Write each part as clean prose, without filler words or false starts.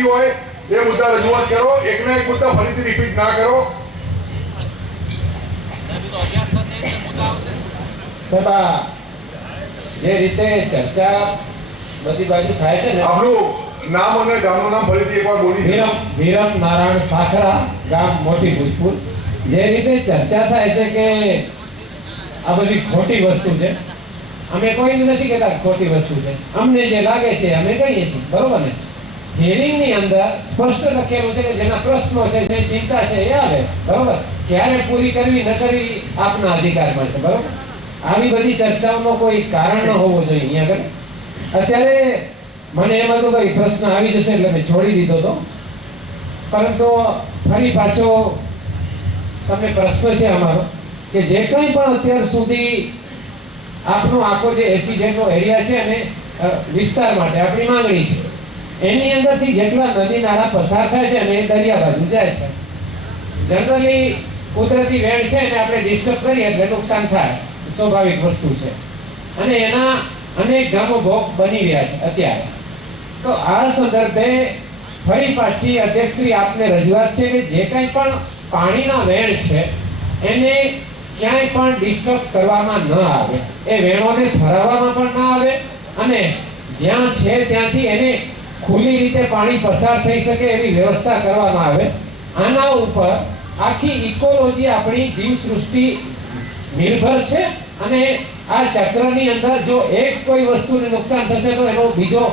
બાકી હોય એ મુદ્દા રજૂઆત કરો, એકના એક મુદ્દા ફરીથી રિપીટ ના કરો. સાહેબ, જે રીતે ચર્ચા બધી બાજુ થાય છે ને, આપણું નામ અને ગામનું નામ ફરીથી એકવાર બોલી. વિરમ નારાયણ સાખરા, ગામ મોટી ભૂજપુર. જે રીતે ચર્ચા થાય છે કે આ બધી ખોટી વસ્તુ છે, અમે કોઈ નથી કહેતા ખોટી વસ્તુ છે, અમને જે લાગે છે અમે કહીએ છીએ, બરોબર ને? હિયરિંગની અંદર સ્પષ્ટ લખેલું છે કે જેના પ્રશ્નો છે, જે ચિંતા છે એ આવે, બરોબર? ક્યારે પૂરી કરવી ન કરવી આપના અધિકારમાં છે, બરોબર? આવી બધી ચર્ચાઓનો કોઈ કારણ ન હોવો જોઈએ અહીંયા આગળ. અત્યારે મને એમ હતું કે પ્રશ્ન આવી જશે એટલે મેં છોડી દીધો હતો, પરંતુ ફરી પાછો તમને પ્રશ્ન છે અમારો કે જે કંઈ પણ અત્યાર સુધી આપનો આખો જે 80 જેટલો એરિયા છે અને વિસ્તાર માટે આપણી માંગણી છે, એની અંદરથી જેટલા નદી નાળા પસાર થાય છે અને એ દરિયા બાજુ જાય છે. જનરલી કુદરતી વેણ છે એને આપણે ડિસ્ટર્બ કરીએ એટલે નુકસાન થાય, સ્વાભાવિક વસ્તુ છે, અને એના અનેક ગામો ભોગ બની રહ્યા છે અત્યારે. તો આ સંદર્ભે ફરી પાછી અધ્યક્ષશ્રી આપને રજૂઆત છે કે જે કંઈ પણ પાણીના વેણ છે એને ક્યાંય પણ ડિસ્ટર્બ કરવામાં ન આવે, એ વેણોને ફરાવવામાં પણ ન આવે, અને જ્યાં છે ત્યાંથી એને ખુલ્લી રીતે પાણી પસાર થઈ શકે એવી વ્યવસ્થા કરવામાં આવે. આના ઉપર આખી ઇકોલોજી આપણી જીવસૃષ્ટિ નિર્ભર છે, અને આ ચક્રની અંદર જો એક કોઈ વસ્તુને નુકસાન થશે તો એનો બીજો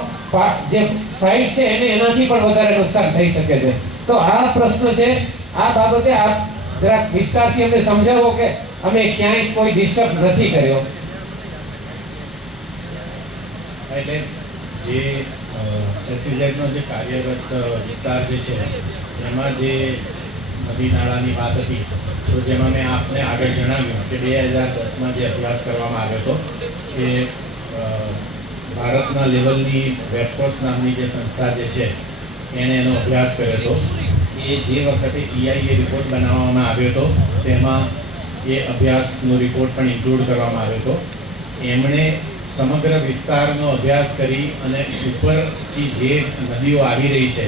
જે સાઈડ છે એને એનાથી પણ વધારે નુકસાન થઈ શકે છે. તો આ પ્રશ્ન છે, આ બાબતે આપ જરાક વિસ્તારથી અમને સમજાવો કે અમે ક્યાંય કોઈ ડિસ્ટર્બ નથી કર્યો. એટલે જે SEZ નો જે કાર્યરત વિસ્તાર જે છે એમાં જે નદી નાળાની વાત હતી, તો જેમાં મેં આપને આગળ જણાવ્યું કે 2010માં જે અભ્યાસ કરવામાં આવ્યો હતો એ ભારતના લેવલની વેબકોસ નામની જે સંસ્થા જે છે એણે એનો અભ્યાસ કર્યો હતો. એ જે વખતે EIA રિપોર્ટ બનાવવામાં આવ્યો હતો તેમાં એ અભ્યાસનો રિપોર્ટ પણ ઇન્ક્લુડ કરવામાં આવ્યો હતો. એમણે સમગ્ર વિસ્તારનો અભ્યાસ કરી અને ઉપરથી જે નદીઓ આવી રહી છે,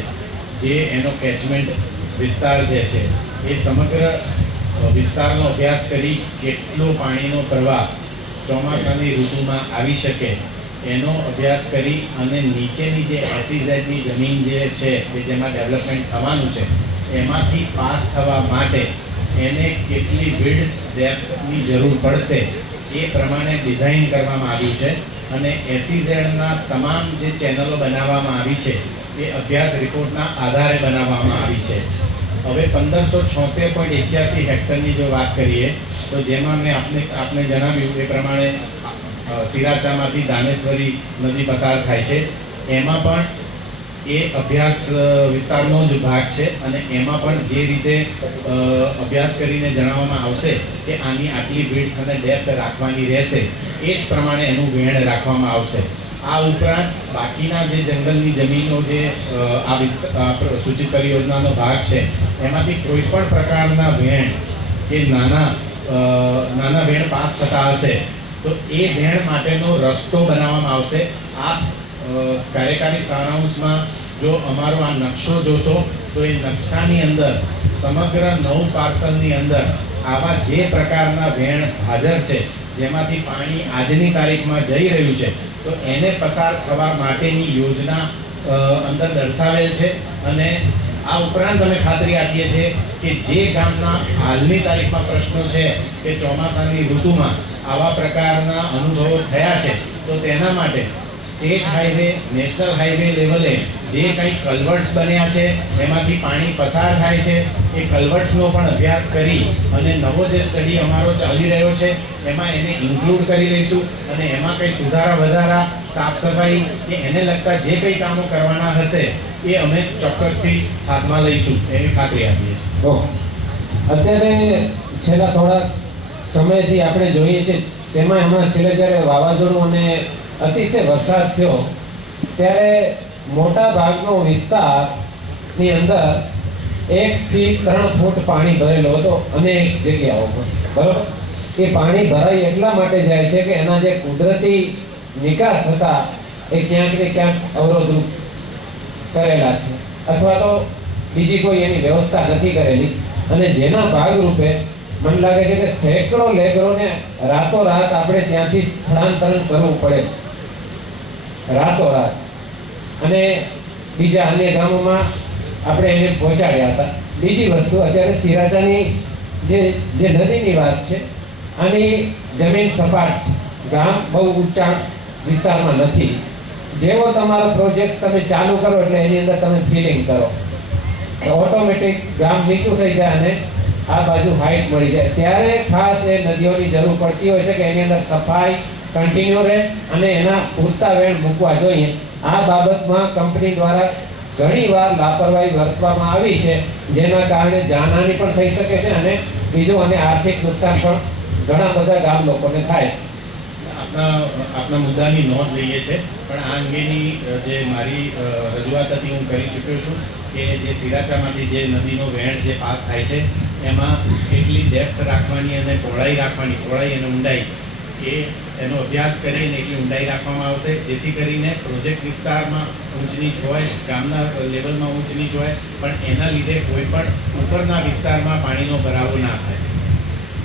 જે એનો કેચમેન્ટ વિસ્તાર જે છે એ સમગ્ર વિસ્તારનો અભ્યાસ કરી કેટલો પાણીનો પ્રવાહ ચોમાસાની ઋતુમાં આવી શકે એનો અભ્યાસ કરી અને નીચેની જે SEZની જમીન જે છે કે જેમાં ડેવલપમેન્ટ થવાનું છે એમાંથી પાસ થવા માટે એને કેટલી વિડ્થ ડેપ્થની જરૂર પડશે એ પ્રમાણે ડિઝાઇન કરવામાં આવ્યું છે. અને SEZના તમામ જે ચેનલો બનાવવામાં આવી છે એ અભ્યાસ રિપોર્ટના આધારે બનાવવામાં આવી છે. હવે 1576.81 હેક્ટરની જો વાત કરીએ તો જેમાં મેં આપને જણાવ્યું એ પ્રમાણે સિરાચામાંથી દાનેશ્વરી નદી પસાર થાય છે, એમાં પણ એ અભ્યાસ વિસ્તારનો જ ભાગ છે, અને એમાં પણ જે રીતે અભ્યાસ કરીને જણાવવામાં આવશે કે આની આટલી વિડ્થ અને ડેપ્થ રાખવાની રહેશે એ જ પ્રમાણે એનું વેણ રાખવામાં આવશે. આ ઉપરાંત બાકીના જે જંગલની જમીનો જે આ સૂચિત પરિયોજનાનો ભાગ છે એમાંથી કોઈ પણ પ્રકારના વેણ કે નાના વેણ પાસ થતા હશે તો એ વેણ માટેનો રસ્તો બનાવવામાં આવશે. આ કાર્યકારી સારાંશમાં જો અમારો આ નકશો જોશો તો એ નકશાની અંદર સમગ્ર 9 પાર્સલની અંદર આવા જે પ્રકારના વેણ હાજર છે જેમાંથી પાણી આજની તારીખમાં જઈ રહ્યું છે તો એને પસાર થવા માટેની યોજના અંદર દર્શાવેલ છે. અને આ ઉપરાંત અમે ખાતરી આપીએ છીએ કે જે ગામના હાલની તારીખમાં પ્રશ્નો છે કે ચોમાસાની ઋતુમાં આવા પ્રકારના અનુભવો થયા છે તો તેના માટે સ્ટેટ હાઈવે, નેશનલ હાઈવે લેવલે જે કંઈ કલ્વર્ટ્સ બન્યા છે એમાંથી પાણી પસાર થાય છે એ કલ્વર્ટ્સનો પણ અભ્યાસ કરી અને નવો જે સ્ટડી અમારો ચાલી રહ્યો છે એમાં એને ઇન્ક્લુડ કરી લઈશું, અને એમાં કંઈ સુધારા વધારા, સાફ સફાઈ કે એને લગતા જે કંઈ કામો કરવાના હશે એ અમે ચોક્કસથી હાથમાં લઈશું એવી ખાતરી આપીએ છીએ. અત્યારે છેલ્લા થોડા સમયથી આપણે જોઈએ છીએ તેમાં હમણાં છેલ્લે જ્યારે વાવાઝોડું અને અતિશય વરસાદ થયો ત્યારે મોટા ભાગનો વિસ્તારની અંદર 1 થી 3 ફૂટ પાણી ભરેલો હતો અનેક જગ્યાઓ પર, બરોબર? એ પાણી ભરાઈ એટલા માટે જાય છે કે એના જે કુદરતી નિકાસ હતા એ ક્યાંક ને ક્યાંક અવરોધરૂપ કરેલા છે. અથવા તો બીજી કોઈ એની વ્યવસ્થા નથી કરેલી, અને જેના ભાગરૂપે મને લાગે છે કે સેંકડો લેબરોને રાતોરાત આપણે ત્યાંથી સ્થળાંતરણ કરવું પડે, રાતોરાત, અને બીજા અન્ય ગામોમાં આપણે એને પહોંચાડ્યા હતા. બીજી વસ્તુ, અત્યારે સિરાજાની જે નદીની વાત છે, આની જમીન સપાટ છે, ગામ બહુ ઊંચા વિસ્તારમાં નથી. જેવો તમારો પ્રોજેક્ટ તમે ચાલુ કરો એટલે એની અંદર તમે ફિલિંગ કરો તો ઓટોમેટિક ગામ નીચું થઈ જાય અને આ બાજુ હાઈટ મળી જાય. ત્યારે ખાસ એ નદીઓની જરૂર પડતી હોય છે કે એની અંદર સફાઈ કન્ટિન્યુ રહે અને એના પૂરતા વેણ મૂકવા જોઈએ. આ બાબતમાં કંપની દ્વારા ઘણીવાર લાપરવાહી વર્તવામાં આવી છે, જેના કારણે જાનહાનિ પણ થઈ શકે છે અને બીજું અને આર્થિક નુકસાન પણ ઘણા બધા ગામ લોકોને થાય છે. આપના મુદ્દાની નોંધ લઈએ છે, પણ આ અંગેની જે મારી રજૂઆત હતી હું કરી ચૂક્યો છું કે જે સિરાચામાંથી જે નદીનો વહેણ જે પાસ થાય છે એમાં કેટલી ડેપ્થ રાખવાની અને પહોળાઈ અને ઊંડાઈ એનો અભ્યાસ કરીને એટલી ઊંડાઈ રાખવામાં આવશે, જેથી કરીને પ્રોજેક્ટ વિસ્તારમાં ઊંચ નીચ હોય, ગામના લેવલમાં ઊંચ નીચ હોય, પણ એના લીધે કોઈ પણ ઉપરના વિસ્તારમાં પાણીનો ભરાવો ના થાય.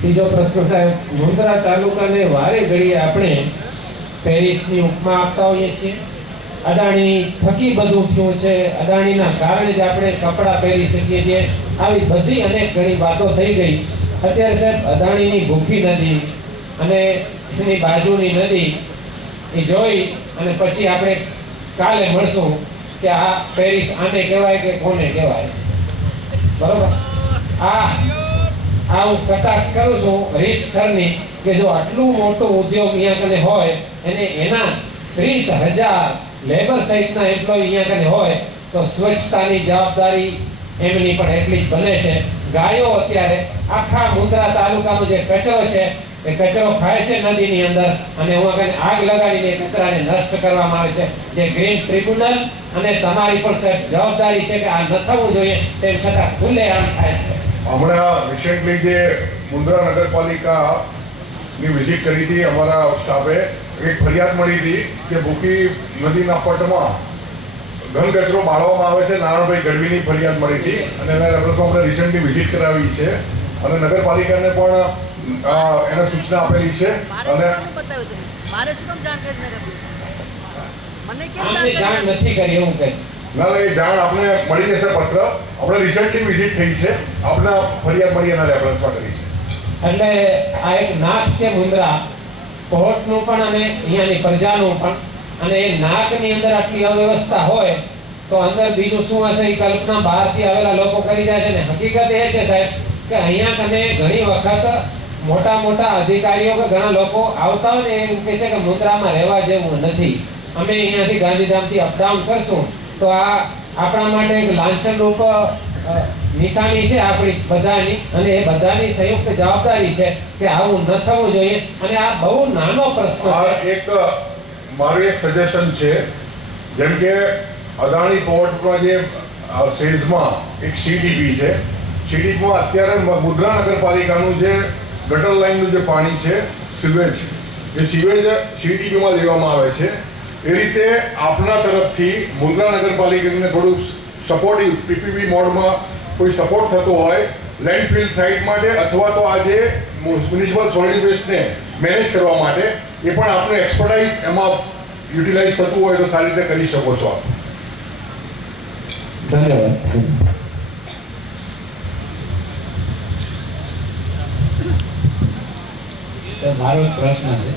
બીજો પ્રશ્ન સાહેબ, મુન્દ્રા તાલુકાને વારે ઘડીએ આપણે પેરિસની ઉપમા આપતા હોઈએ છીએ. અદાણી થકી બધું થયું છે, અદાણીના કારણે જ આપણે કપડાં પહેરી શકીએ છીએ, આવી બધી અનેક ઘણી વાતો થઈ ગઈ. અત્યારે સાહેબ અદાણીની ભૂખી નદી અને એની બાજુની નદી એ જોઈ અને પછી આપણે કાલે મળશું કે આ પેરિસ આને કહેવાય કે કોને કહેવાય. બરોબર, આ હું કટાક્ષ કરું છું રીત સરની કે જો આટલું મોટું ઉદ્યોગ અહીંયા કને હોય અને એના 30,000 લેબર સહિતના એમ્પ્લોય અહીંયા કને હોય તો સ્વચ્છતાની જવાબદારી એમની પણ એટલી જ બને છે. ગાયો અત્યારે આખા મુન્દ્રા તાલુકાનો જે કચરો છે એ કચરો ખાય છે નદીની અંદર, અને હું આગળ આગ લગાડીને એ કચરાને નષ્ટ કરવામાં આવે છે. જે ગ્રીન ટ્રિબ્યુનલ અને તમારી પણ સાહેબ જવાબદારી છે કે આ ન થવું જોઈએ, તેમ છતાં ખુલ્લે આમ થાય છે. હમણાં રિસેન્ટલી જે મુન્દ્રા નગરપાલિકાની વિઝિટ કરી હતી અમારા સ્ટાફે, એક ફરિયાદ મળી હતી કે ભૂખી નદીના પટમાં ઘન કચરો બાળવામાં આવે છે. નારાયણભાઈ ગઢવીની ફરિયાદ મળી હતી અને એના રેફરન્સમાં આપણે રિસેન્ટલી વિઝિટ કરાવી છે અને નગરપાલિકાને પણ એને સૂચના આપેલી છે. અને જાણ નથી કરી એવું કહે છે. ના, એ જાણ આપણે મળી જશે પત્ર. આપણે રિસેન્ટલી વિઝિટ થઈ છે, આપણે ફરિયાદ મળી એના રેફરન્સમાં કરી છે. એટલે આ એક નાક છે મુન્દ્રા કોર્ટનું પણ અને અહીંયાની પ્રજાનું પણ, અને એ નાકની અંદર આટલી અવ્યવસ્થા હોય તો અંદર બીજું શું હશે એ કલ્પના બહારથી આવેલા લોકો કરી જાય છે. ને હકીકત એ છે સાહેબ કે અહીંયા કને ઘણી વખત મોટા અધિકારીઓ કે ઘણા લોકો આવતા હોય ને એ કહે છે કે મુન્દ્રામાં રહેવા જેવું નથી, અમે અહીંયાથી ગાંધીધામથી અપડાઉન કરશું. તો આ આપણા માટે એક લાંછનરૂપ નિશાની છે આપણી બધાની, અને એ બધાની સંયુક્ત જવાબદારી છે કે આવું ન થવું જોઈએ. અને આ બહુ નાનો પ્રશ્ન છે. મારું એક સજેશન છે, જેમ કે અદાણી પોર્ટમાં જે સેલ્સમાં એક સીડીપી છે, સીડીપીમાં અત્યારે મુન્દ્રા નગરપાલિકાનું જે ગટર લાઈનનું જે પાણી છે, સિવેજ, એ સિવેજ સીડીપીમાં લેવામાં આવે છે. એ રીતે આપના તરફથી મુન્દ્રા નગરપાલિકાને થોડું સપોર્ટિવ પીપીપી મોડમાં કોઈ સપોર્ટ થતો હોય લેન્ડફિલ સાઇટ માટે અથવા તો આજે મ્યુનિસિપલ સોલિડ વેસ્ટને મેનેજ કરવા માટે, એ પણ આપનું એક્સપર્ટાઇઝ એમાં યુટિલાઇઝ થતું હોય તો સારી રીતે કરી શકો છો આપ. ધન્યવાદ. મારો એક પ્રશ્ન છે